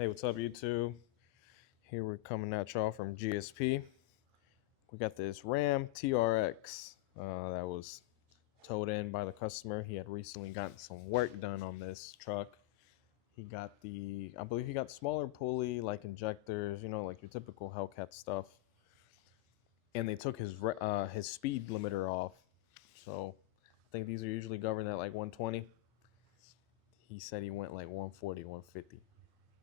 Hey, what's up, YouTube? Here we're coming at y'all from GSP. We got this Ram TRX that was towed in by the customer. He had recently gotten some work done on this truck. I believe he got the smaller pulley, like injectors, like your typical Hellcat stuff. And they took his speed limiter off. So I think these are usually governed at like 120. He said he went like 140, 150.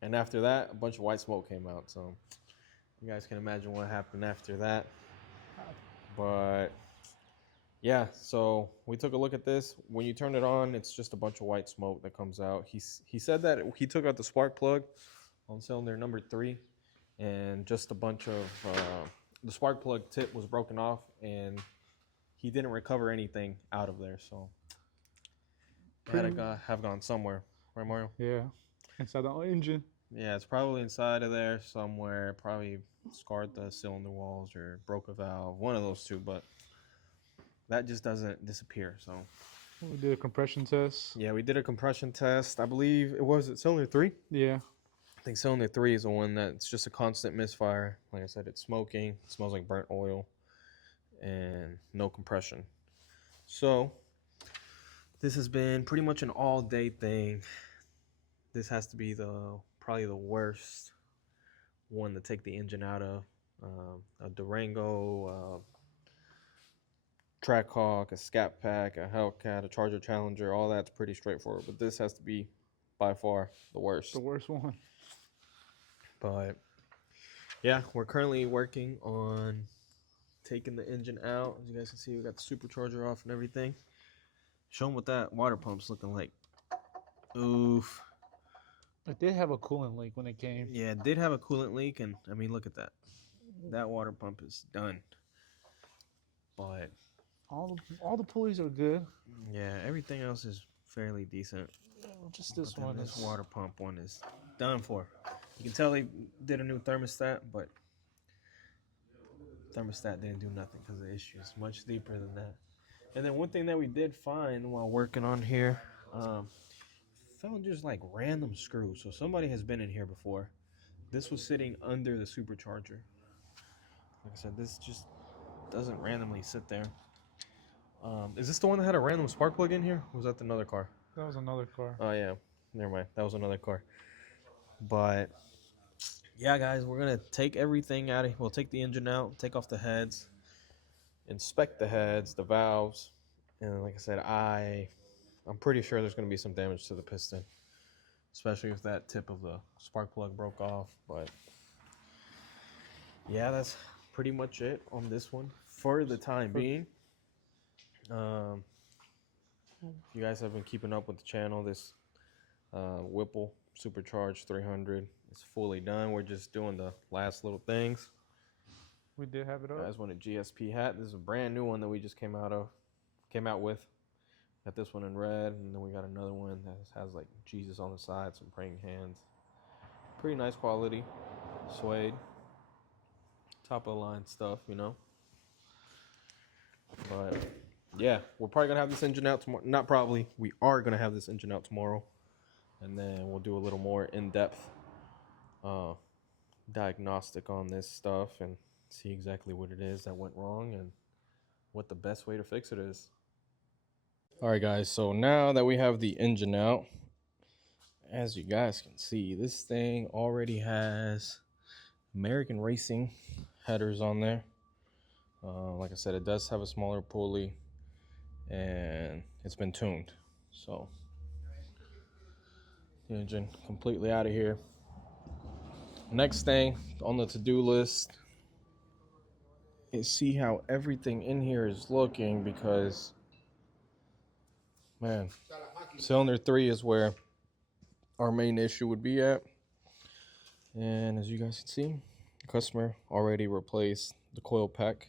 And after that, a bunch of white smoke came out. So you guys can imagine what happened after that. But yeah, so we took a look at this. When you turn it on, it's just a bunch of white smoke that comes out. He said that he took out the spark plug on cylinder number 3, and just a bunch of the spark plug tip was broken off, and he didn't recover anything out of there. So it had to have gone somewhere, right, Mario? Yeah, inside the engine. Yeah, it's probably inside of there somewhere. Probably scarred the cylinder walls or broke a valve, one of those two. But that just doesn't disappear. So we did a compression test. Yeah, we did a compression test. I believe it was at cylinder 3. Yeah, I think cylinder 3 is the one that's just a constant misfire. Like I said, it's smoking. It smells like burnt oil, and no compression. So this has been pretty much an all-day thing. This has to be probably the worst one to take the engine out of. A Durango, Trackhawk, a Scat Pack, a Hellcat, a Charger Challenger, all that's pretty straightforward. But this has to be by far the worst. The worst one. But yeah, we're currently working on taking the engine out. As you guys can see, we got the supercharger off and everything. Show them what that water pump's looking like. Oof. It did have a coolant leak when it came. Yeah, it did have a coolant leak, and I mean, look at that. That water pump is done. But all the pulleys are good. Yeah, everything else is fairly decent. Just this one. This water pump one is done for. You can tell they did a new thermostat, but thermostat didn't do nothing because the issue is much deeper than that. And then one thing that we did find while working on here, found just like random screws. So somebody has been in here before. This was sitting under the supercharger. Like I said, this just doesn't randomly sit there. Is this the one that had a random spark plug in here? Or was that another car? That was another car. Oh yeah, never mind. That was another car. But yeah, guys, we're gonna take everything out of. We'll take the engine out, take off the heads, inspect the heads, the valves, and like I said, I'm pretty sure there's gonna be some damage to the piston, especially if that tip of the spark plug broke off. But yeah, that's pretty much it on this one for the time being. If you guys have been keeping up with the channel, this Whipple Supercharged 300 is fully done. We're just doing the last little things. We did have it up. You guys want a GSP hat? This is a brand new one that we just came out with. Got this one in red, and then we got another one that has like Jesus on the side, some praying hands. Pretty nice quality, suede, top of the line stuff, But yeah, we're probably gonna have this engine out tomorrow. Not probably, we are gonna have this engine out tomorrow, and then we'll do a little more in-depth diagnostic on this stuff and see exactly what it is that went wrong and what the best way to fix it is. All right, guys. So now that we have the engine out, as you guys can see, this thing already has American Racing headers on there. Like I said, it does have a smaller pulley, and it's been tuned. So the engine completely out of here. Next thing on the to-do list is see how everything in here is looking, because man, cylinder 3 is where our main issue would be at. And as you guys can see, the customer already replaced the coil pack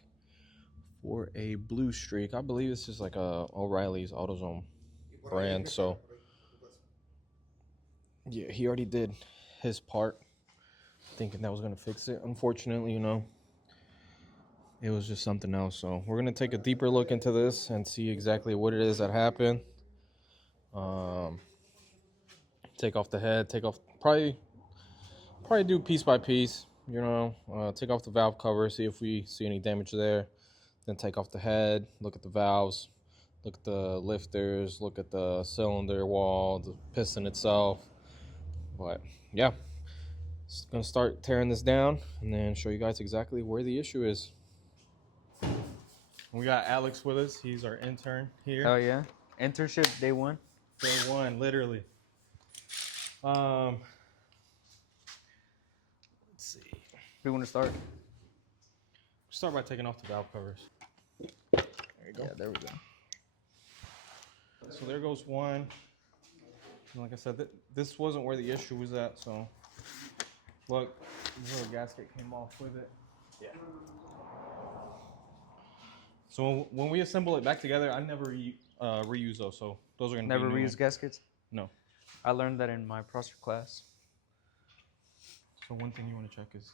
for a Blue Streak. I believe this is like a O'Reilly's AutoZone brand. So yeah, he already did his part, thinking that was going to fix it. Unfortunately, it was just something else. So we're going to take a deeper look into this and see exactly what it is that happened. Take off the head, take off probably probably do piece by piece. You know, take off the valve cover, see if we see any damage there. Then take off the head, look at the valves, look at the lifters, look at the cylinder wall, the piston itself. But yeah, just gonna start tearing this down and then show you guys exactly where the issue is. We got Alex with us. He's our intern here. Oh yeah, internship day one. Day one, literally. Let's see. We want to start. Start by taking off the valve covers. There you go. Yeah, there we go. So there goes one. And like I said, this wasn't where the issue was at. So look, this little gasket came off with it. Yeah. So when we assemble it back together, I never reuse those. So those are gonna Never be new reuse gaskets. No. I learned that in my process class. So one thing you want to check is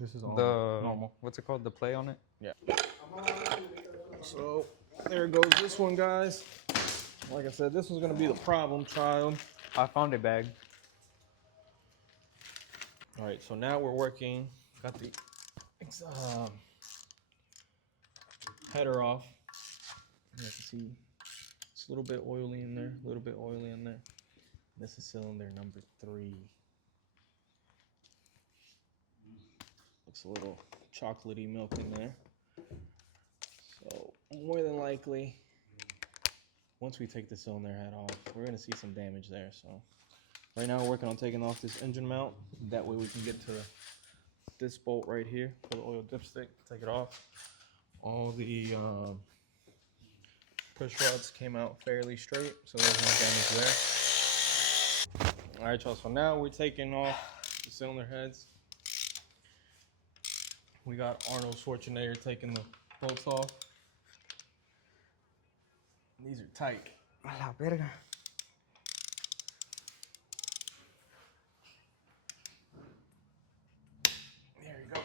this is all The normal. What's it called? The play on it. Yeah. So there goes this one, guys. Like I said, this was gonna be the problem child. I found a bag. All right, so now we're working. Got the header off. You can see it's a little bit oily in there. A little bit oily in there. This is cylinder number 3. Looks a little chocolatey milk in there. So more than likely, once we take the cylinder head off, we're gonna see some damage there. So right now we're working on taking off this engine mount. That way we can get to this bolt right here for the oil dipstick, take it off. All the push rods came out fairly straight, so there's no damage there. All right, y'all, so now we're taking off the cylinder heads. We got Arnold Schwarzenegger taking the bolts off. These are tight. A la verga. There you go.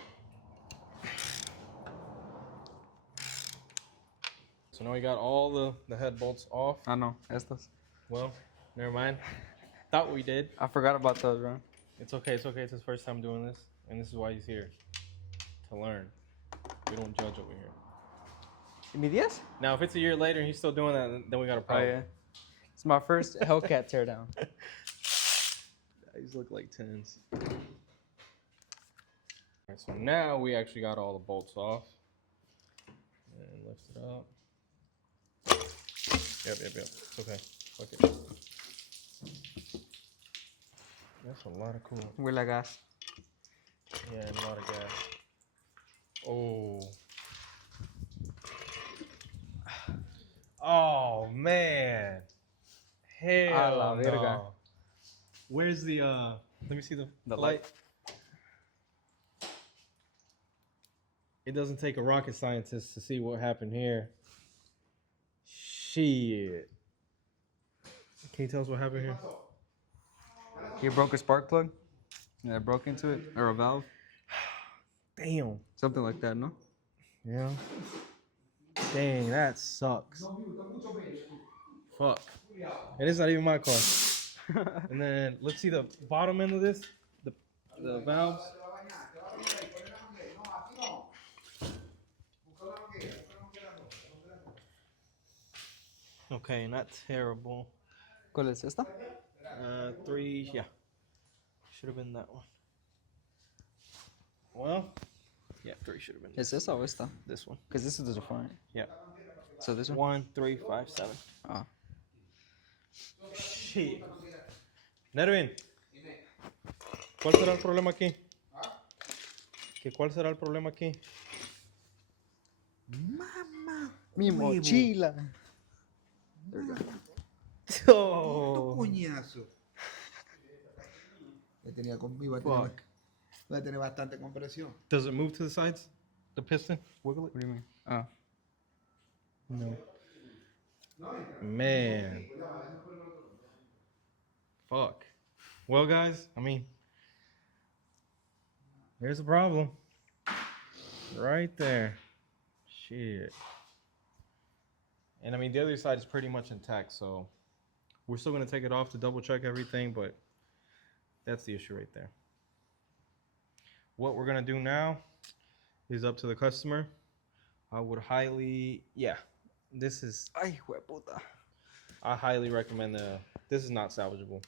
So now we got all the head bolts off. I know. Estas. Well, never mind. Thought we did. I forgot about those, bro. It's okay, it's okay. It's his first time doing this. And this is why he's here. To learn. We don't judge over here. ¿Mi 10? Now, if it's a year later and he's still doing that, then we got a Oh problem. yeah. It's my first Hellcat teardown. These look like 10s. Alright, so now we actually got all the bolts off. And lift it up. Yep. It's okay. Fuck it. That's a lot of coolant. Huele a gas. Yeah, and a lot of gas. Oh. Oh, man. Hell A la verga. no. Where's the, let me see the light. It doesn't take a rocket scientist to see what happened here. Shit. Can you tell us what happened here? You broke a spark plug? Yeah, I broke into it. Or a valve? Damn. Something like that, no? Yeah. Dang, that sucks. Fuck. And it's not even my car. And then let's see the bottom end of this. The valves. Okay, not terrible. ¿Cuál es esta? 3, yeah. Should have been that one. Well, yeah, 3 should have been ¿Es esa o esta? this one. Because this is the different. Yeah. So this one? 1, 3, 5, 7. Ah. Shit. Nervin, ¿cuál será el problema aquí? ¿Cuál será el problema aquí? Mamá. Mi mochila. There we go. Oh. Coñazo. Ya tenía conmigo, va a tener bastante compresión. Does it move to the sides? The piston? Wiggle it? What do you mean? Oh. No. Man. Fuck. Well, guys, I mean, there's a problem. Right there. Shit. And I mean, the other side is pretty much intact, so we're still going to take it off to double check everything, but that's the issue right there. what we're gonna do now is up to the customer. I would highly, this is, Ay, hueputa. I highly recommend this is not salvageable.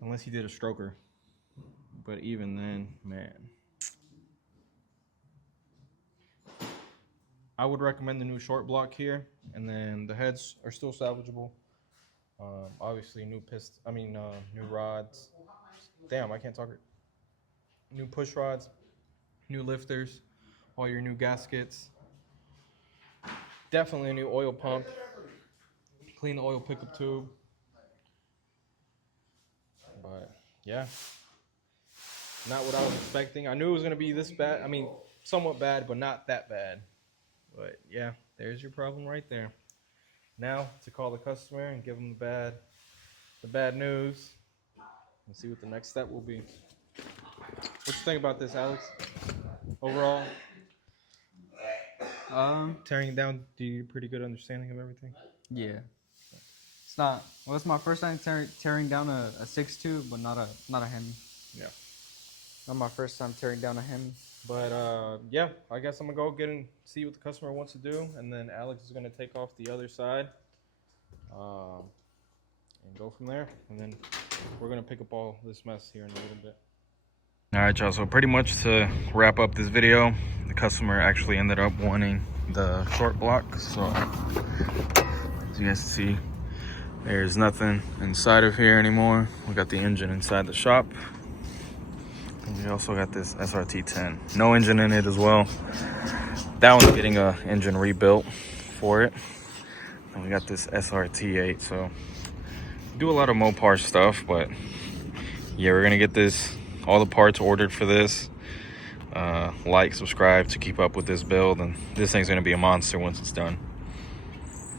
Unless you did a stroker. But even then, man. I would recommend the new short block here. And then the heads are still salvageable. Obviously new new rods. Damn, I can't talk. New push rods, new lifters, all your new gaskets. Definitely a new oil pump. Clean the oil pickup tube. But yeah, not what I was expecting. I knew it was gonna be this bad. I mean, somewhat bad, but not that bad. But yeah, there's your problem right there. Now to call the customer and give them the bad news, and see what the next step will be. What you think about this, Alex? Overall, tearing it down, do you have a pretty good understanding of everything? Yeah. It's not. Well, it's my first time tearing down a 6.2, but not a Hemi. Yeah. Not my first time tearing down a Hemi. But yeah, I guess I'm gonna go get and see what the customer wants to do, and then Alex is gonna take off the other side, and go from there. And then we're gonna pick up all this mess here in a little bit. All right, y'all. So pretty much to wrap up this video, the customer actually ended up wanting the short block. So as you guys see, there's nothing inside of here anymore. We got the engine inside the shop. And we also got this SRT10. No engine in it as well. That one's getting a engine rebuilt for it. And we got this SRT8. So we do a lot of Mopar stuff, but yeah, we're gonna get all the parts ordered for this. Like, subscribe to keep up with this build, and this thing's gonna be a monster once it's done.